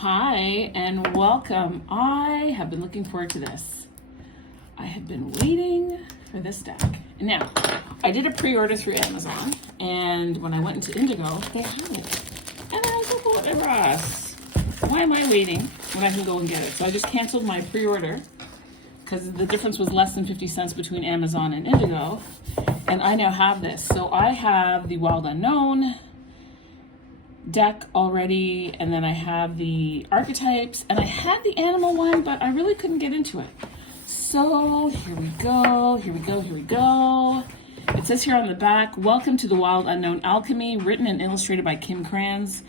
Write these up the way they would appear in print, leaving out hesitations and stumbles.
Hi and welcome. I have been looking forward to this. I have been waiting for this deck. Now, I did a pre-order through Amazon, and when I went into Indigo, they had it. And I was like, well, whatever else. Why am I waiting when I can go and get it? So I just canceled my pre-order because the difference was less than 50 cents between Amazon and Indigo. And I now have this. So I have the Wild Unknown deck already, and then I have the archetypes, and I had the animal one, but I really couldn't get into it. So here we go. It says here on the back, welcome to the Wild Unknown Alchemy, written and illustrated by Kim Krans.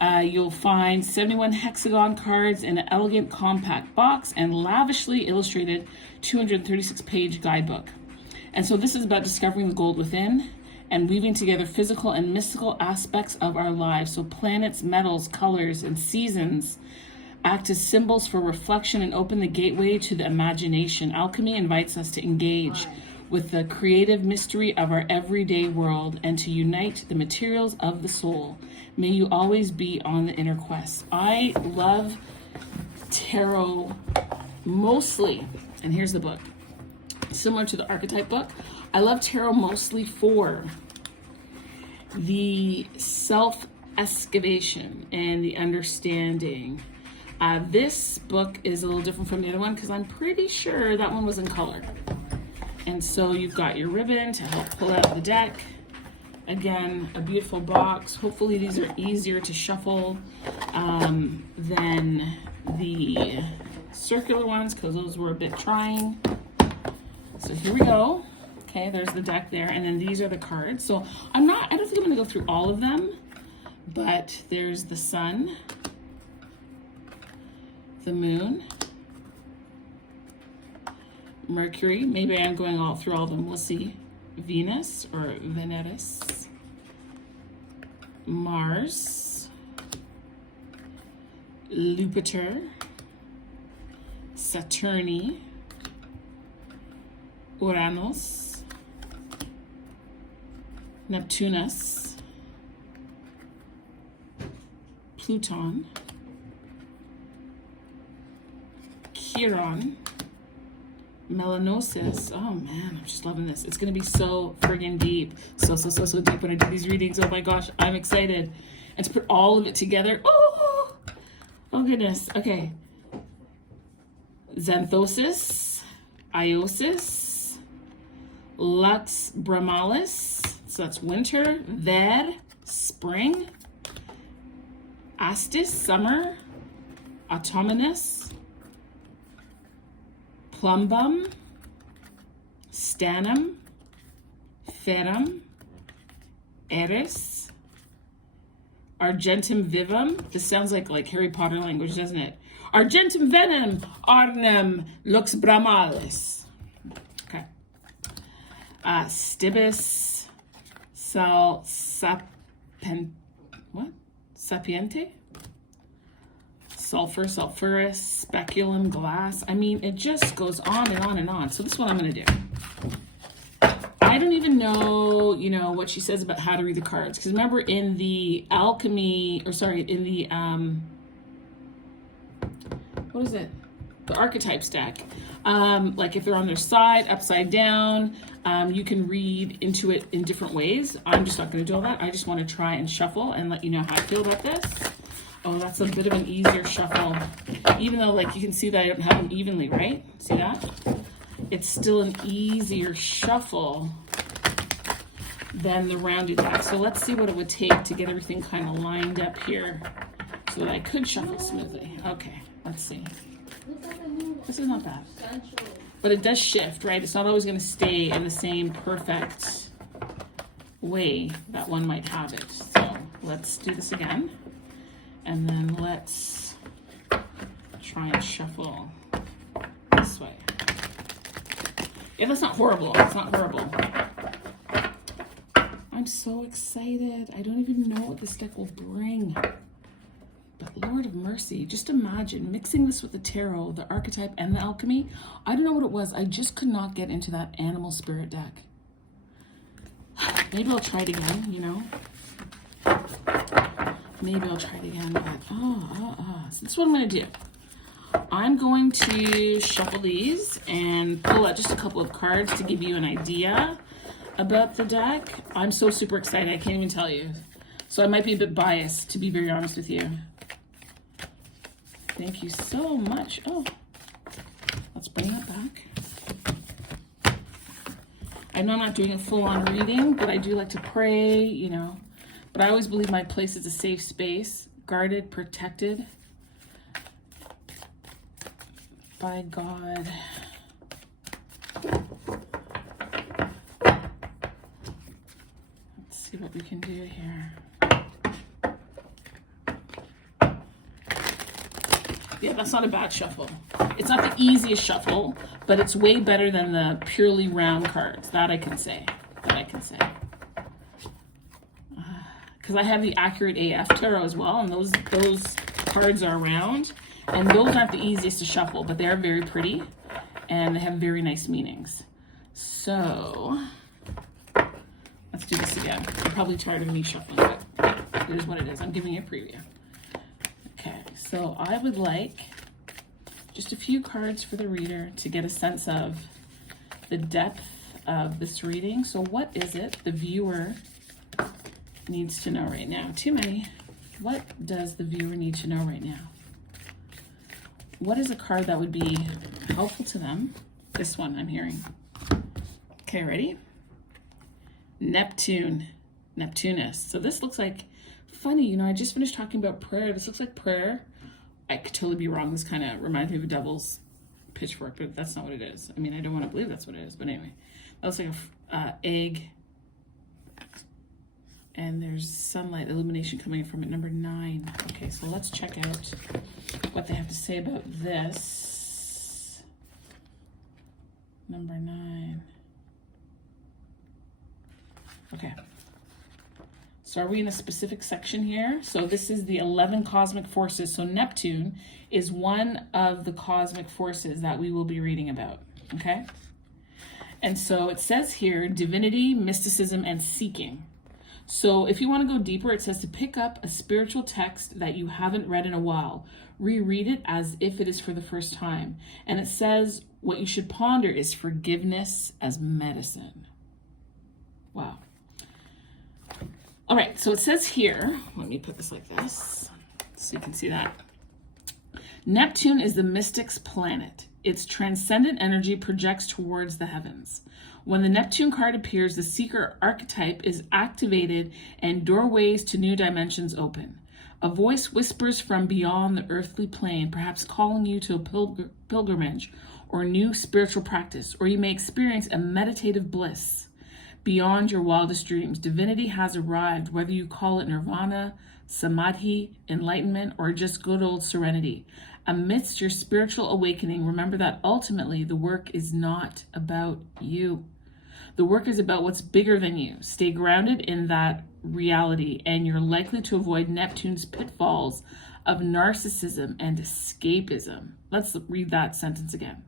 You'll find 71 hexagon cards in an elegant compact box and lavishly illustrated 236-page guidebook. And so this is about discovering the gold within and weaving together physical and mystical aspects of our lives. So planets, metals, colors, and seasons act as symbols for reflection and open the gateway to the imagination. Alchemy invites us to engage with the creative mystery of our everyday world and to unite the materials of the soul. May you always be on the inner quest. I love tarot mostly, and here's the book. Similar to the archetype book, I love tarot mostly for the self-excavation and the understanding. This book is a little different from the other one because I'm pretty sure that one was in color. And so you've got your ribbon to help pull out the deck. Again, a beautiful box. Hopefully these are easier to shuffle than the circular ones because those were a bit trying. So here we go. Okay, there's the deck there, and then these are the cards. So I don't think I'm gonna go through all of them, but there's the sun, the moon, Mercury, maybe I'm going all through all of them, we'll see, Venus or Veneris, Mars, Jupiter, Saturni, Uranus, Neptunus, Pluton, Chiron, Melanosis. Oh man, I'm just loving this. It's gonna be so friggin' deep. So deep when I do these readings. Oh my gosh, I'm excited. And to put all of it together. Oh goodness. Okay. Xanthosis, Iosis, Lux Brahmalis, so that's winter, Ver, spring, Astis, summer, Autumnus, Plumbum, Stanum, Ferrum, Eris, Argentum Vivum. This sounds like Harry Potter language, doesn't it? Argentum Venom, Arnhem, Lux Brahmalis. Okay. Stibus, Sapiente, Sulfur, Sulphurous, Speculum, Glass. I mean, it just goes on and on and on. So this is what I'm going to do. I don't even know, what she says about how to read the cards. Because remember in the Alchemy, in the, what is it? The archetypes deck. Like if they're on their side, upside down, you can read into it in different ways. I'm just not going to do all that. I just want to try and shuffle and let you know how I feel about this. Oh, that's a bit of an easier shuffle. Even though, you can see that I don't have them evenly, right? See that? It's still an easier shuffle than the rounded deck. So let's see what it would take to get everything kind of lined up here so that I could shuffle smoothly. Okay, let's see. This is not bad. But it does shift, right? It's not always going to stay in the same perfect way that one might have it. So let's do this again. And then let's try and shuffle this way. Yeah, that's not horrible. It's not horrible. I'm so excited. I don't even know what this deck will bring. But Lord of mercy, just imagine mixing this with the tarot, the archetype, and the alchemy. I don't know what it was. I just could not get into that animal spirit deck. Maybe I'll try it again, Maybe I'll try it again, but So that's what I'm going to do. I'm going to shuffle these and pull out just a couple of cards to give you an idea about the deck. I'm so super excited, I can't even tell you. So I might be a bit biased, to be very honest with you. Thank you so much. Oh, let's bring that back. I know I'm not doing a full-on reading, but I do like to pray, you know. But I always believe my place is a safe space, guarded, protected by God. Let's see what we can do here. Yeah, that's not a bad shuffle. It's not the easiest shuffle, but it's way better than the purely round cards. That I can say. Because I have the Accurate AF Tarot as well, and those cards are round. And those aren't the easiest to shuffle, but they're very pretty and they have very nice meanings. So let's do this again. You're probably tired of me shuffling, but here's what it is. I'm giving you a preview. Okay, so I would like just a few cards for the reader to get a sense of the depth of this reading. So what is it the viewer needs to know right now? Too many. What does the viewer need to know right now? What is a card that would be helpful to them? This one I'm hearing. Okay, ready? Neptune, Neptunus. So this looks like, funny, you know, I just finished talking about prayer. This looks like prayer. I could totally be wrong. This kind of reminds me of a devil's pitchfork, but that's not what it is. I mean, I don't want to believe that's what it is, but anyway. That looks like a egg. And there's sunlight illumination coming from it, number 9. Okay, so let's check out what they have to say about this. Number 9. Okay. So are we in a specific section here? So this is the 11 cosmic forces. So Neptune is one of the cosmic forces that we will be reading about, okay? And so it says here, divinity, mysticism, and seeking. So if you want to go deeper, it says to pick up a spiritual text that you haven't read in a while. Reread it as if it is for the first time. And it says what you should ponder is forgiveness as medicine. Wow. All right, so it says here, let me put this like this so you can see that. Neptune is the mystic's planet. Its transcendent energy projects towards the heavens. When the Neptune card appears, the seeker archetype is activated and doorways to new dimensions open. A voice whispers from beyond the earthly plane, perhaps calling you to a pilgrimage or new spiritual practice, or you may experience a meditative bliss beyond your wildest dreams. Divinity has arrived, whether you call it nirvana, samadhi, enlightenment, or just good old serenity. Amidst your spiritual awakening, remember that ultimately the work is not about you. The work is about what's bigger than you. Stay grounded in that reality, and you're likely to avoid Neptune's pitfalls of narcissism and escapism. Let's read that sentence again.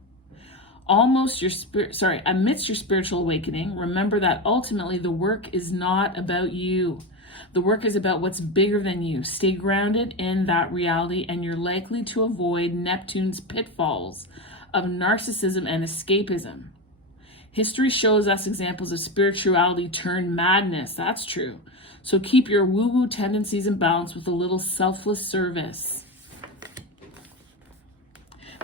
Amidst your spiritual awakening, remember that ultimately the work is not about you. The work is about what's bigger than you. Stay grounded in that reality, and you're likely to avoid Neptune's pitfalls of narcissism and escapism. History shows us examples of spirituality turn madness. That's true. So keep your woo-woo tendencies in balance with a little selfless service.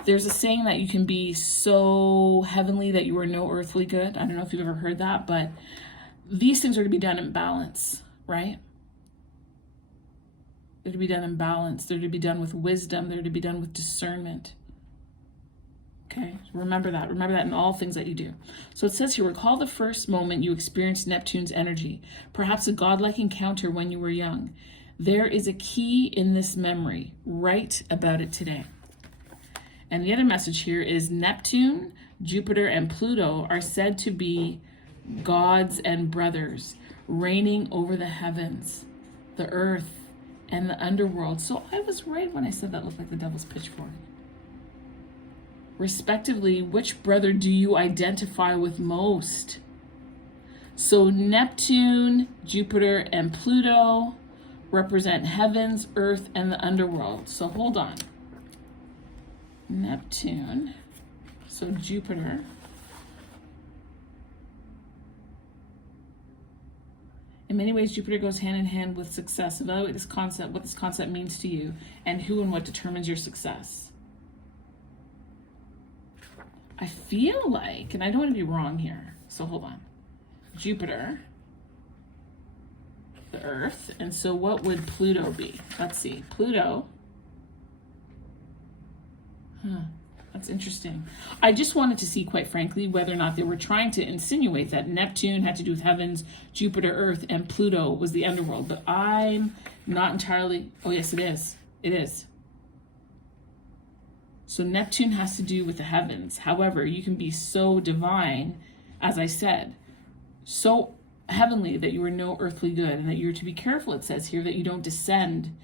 There's a saying that you can be so heavenly that you are no earthly good. I don't know if you've ever heard that, but these things are to be done in balance, right? They're to be done in balance. They're to be done with wisdom. They're to be done with discernment. Okay, remember that. Remember that in all things that you do. So it says here, recall the first moment you experienced Neptune's energy, perhaps a godlike encounter when you were young. There is a key in this memory. Write about it today. And the other message here is Neptune, Jupiter, and Pluto are said to be gods and brothers, reigning over the heavens, the earth, and the underworld. So I was right when I said that looked like the devil's pitchfork. Respectively, which brother do you identify with most? So Neptune, Jupiter, and Pluto represent heavens, earth, and the underworld. So hold on. Neptune, so Jupiter. In many ways, Jupiter goes hand in hand with success. Evaluate this concept, what this concept means to you, and who and what determines your success. I feel like, and I don't want to be wrong here, so hold on. Jupiter, the Earth, and so what would Pluto be? Let's see. Pluto. That's interesting. I just wanted to see, quite frankly, whether or not they were trying to insinuate that Neptune had to do with heavens, Jupiter, Earth, and Pluto was the underworld. But I'm not entirely... Oh, yes, it is. It is. So Neptune has to do with the heavens. However, you can be so divine, as I said, so heavenly that you are no earthly good, and that you're to be careful, it says here, that you don't descend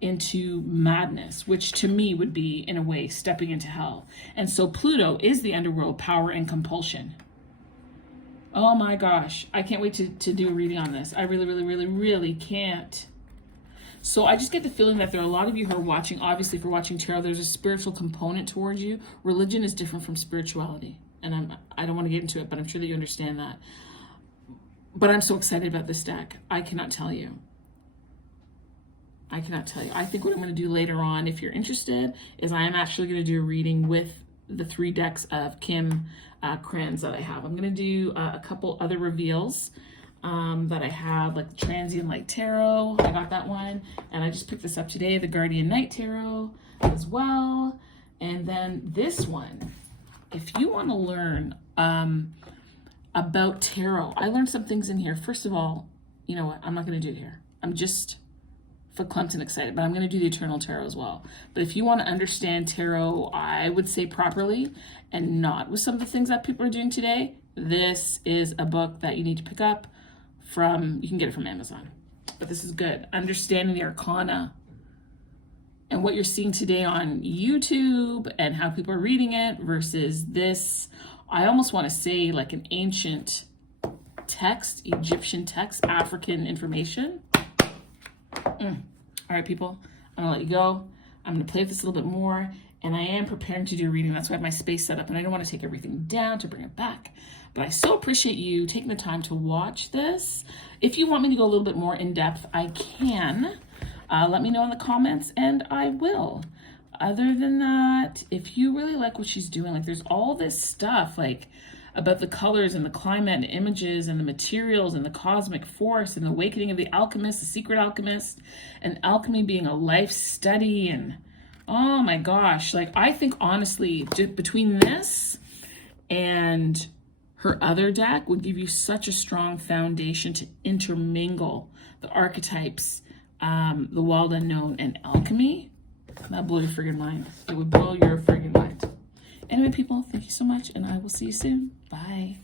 into madness, which to me would be, in a way, stepping into hell. And so Pluto is the underworld, power and compulsion. Oh my gosh, I can't wait to do a reading on this. I really can't. So I just get the feeling that there are a lot of you who are watching, obviously for watching tarot, there's a spiritual component towards you. Religion is different from spirituality. And I don't want to get into it, but I'm sure that you understand that. But I'm so excited about this deck. I cannot tell you. I think what I'm going to do later on, if you're interested, is I am actually going to do a reading with the 3 decks of Kim Krans that I have. I'm going to do a couple other reveals that I have, like the Transient Light Tarot. I got that one. And I just picked this up today, the Guardian Night Tarot as well. And then this one, if you want to learn about tarot, I learned some things in here. First of all, you know what? I'm not going to do it here. I'm just... for Clemson excited, but I'm going to do the Eternal Tarot as well. But if you want to understand tarot, I would say properly, and not with some of the things that people are doing today, this is a book that you need to pick up from, you can get it from Amazon. But this is good. Understanding the Arcana and what you're seeing today on YouTube and how people are reading it versus this, I almost want to say like an ancient text, Egyptian text, African information. All right, people, I'm gonna let you go. I'm gonna play with this a little bit more, and I am preparing to do a reading. That's why I have my space set up, and I don't want to take everything down to bring it back. But I so appreciate you taking the time to watch this. If you want me to go a little bit more in depth, I can. Let me know in the comments, and I will. Other than that, if you really like what she's doing, like there's all this stuff, like about the colors and the climate and images and the materials and the cosmic force and the awakening of the alchemist, the secret alchemist, and alchemy being a life study. And oh my gosh, like I think honestly, between this and her other deck would give you such a strong foundation to intermingle the archetypes, the wild unknown, and alchemy. That'd blow your friggin' mind. It would blow your friggin' mind. Anyway, people, thank you so much, and I will see you soon. Bye.